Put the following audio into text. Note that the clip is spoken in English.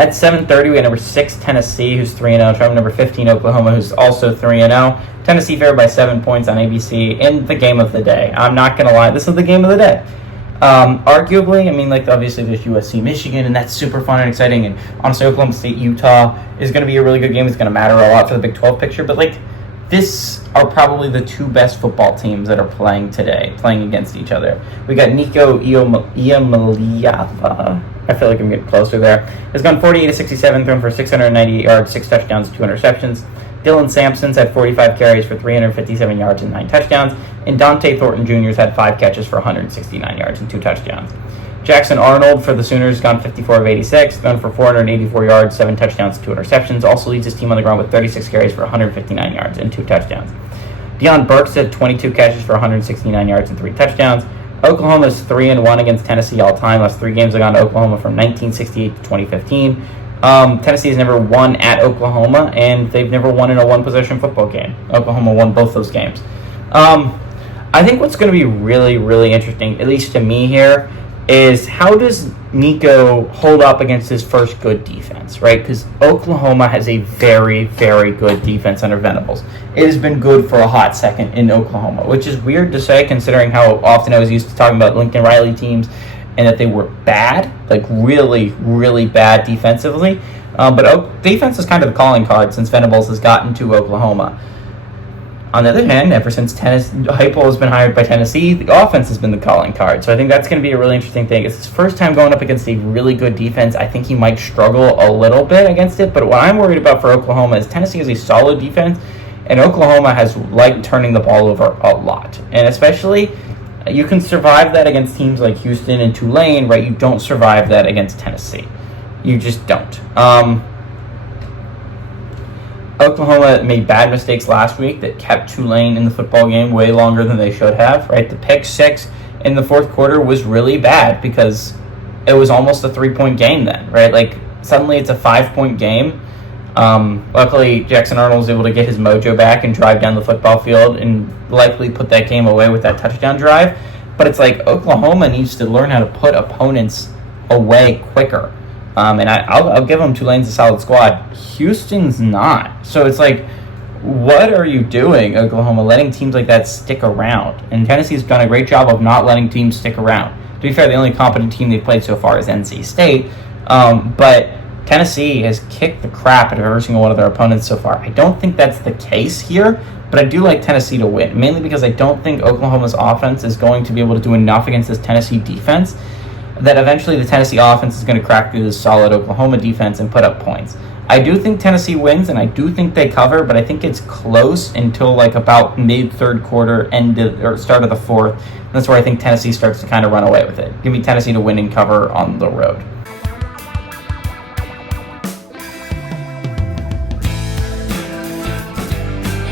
At 7:30, we had number 6 Tennessee, who's 3-0. Traveling number 15 Oklahoma, who's also 3-0. Tennessee favored by 7 points on ABC in the game of the day. I'm not going to lie, this is the game of the day. Arguably, I mean, like, obviously there's USC Michigan, and that's super fun and exciting, and honestly Oklahoma State Utah is going to be a really good game. It's going to matter a lot for the Big 12 picture, but like, this are probably the two best football teams that are playing today, playing against each other. We got Nico Iamaleava. I feel like I'm getting closer there. Has gone 48-67, thrown for 698 yards, 6 touchdowns, 2 interceptions. Dylan Sampson's had 45 carries for 357 yards and 9 touchdowns. And Dante Thornton Jr.'s had 5 catches for 169 yards and 2 touchdowns. Jackson Arnold for the Sooners gone 54 of 86, thrown for 484 yards, 7 touchdowns, 2 interceptions. Also leads his team on the ground with 36 carries for 159 yards and 2 touchdowns. Deion Burks had 22 catches for 169 yards and 3 touchdowns. Oklahoma's 3-1 against Tennessee all time. Last 3 games have gone to Oklahoma from 1968 to 2015. Tennessee has never won at Oklahoma, and they've never won in a one-possession football game. Oklahoma won both those games. I think what's going to be really, really interesting, at least to me here, is how does Nico hold up against his first good defense, right? Because Oklahoma has a very, very good defense under Venables. It has been good for a hot second in Oklahoma, which is weird to say considering how often I was used to talking about Lincoln Riley teams and that they were bad, like really, really bad defensively. But defense is kind of the calling card since Venables has gotten to Oklahoma. On the other hand, ever since Heupel has been hired by Tennessee, the offense has been the calling card. So I think that's going to be a really interesting thing. It's his first time going up against a really good defense. I think he might struggle a little bit against it. But what I'm worried about for Oklahoma is Tennessee has a solid defense, and Oklahoma has liked turning the ball over a lot. And especially, you can survive that against teams like Houston and Tulane, right? You don't survive that against Tennessee. You just don't. Oklahoma made bad mistakes last week that kept Tulane in the football game way longer than they should have, right? The pick 6 in the fourth quarter was really bad because it was almost a 3-point game then, right? Like, suddenly it's a 5-point game. Luckily, Jackson Arnold was able to get his mojo back and drive down the football field and likely put that game away with that touchdown drive. But it's like Oklahoma needs to learn how to put opponents away quicker. And I'll give them Tulane's a solid squad. Houston's not. So it's like, what are you doing, Oklahoma, letting teams like that stick around? And Tennessee's done a great job of not letting teams stick around. To be fair, the only competent team they've played so far is NC State. But Tennessee has kicked the crap out of every single one of their opponents so far. I don't think that's the case here, but I do like Tennessee to win, mainly because I don't think Oklahoma's offense is going to be able to do enough against this Tennessee defense that eventually the Tennessee offense is going to crack through this solid Oklahoma defense and put up points. I do think Tennessee wins, and I do think they cover, but I think it's close until like about mid-third quarter, start of the fourth. That's where I think Tennessee starts to kind of run away with it. Give me Tennessee to win and cover on the road.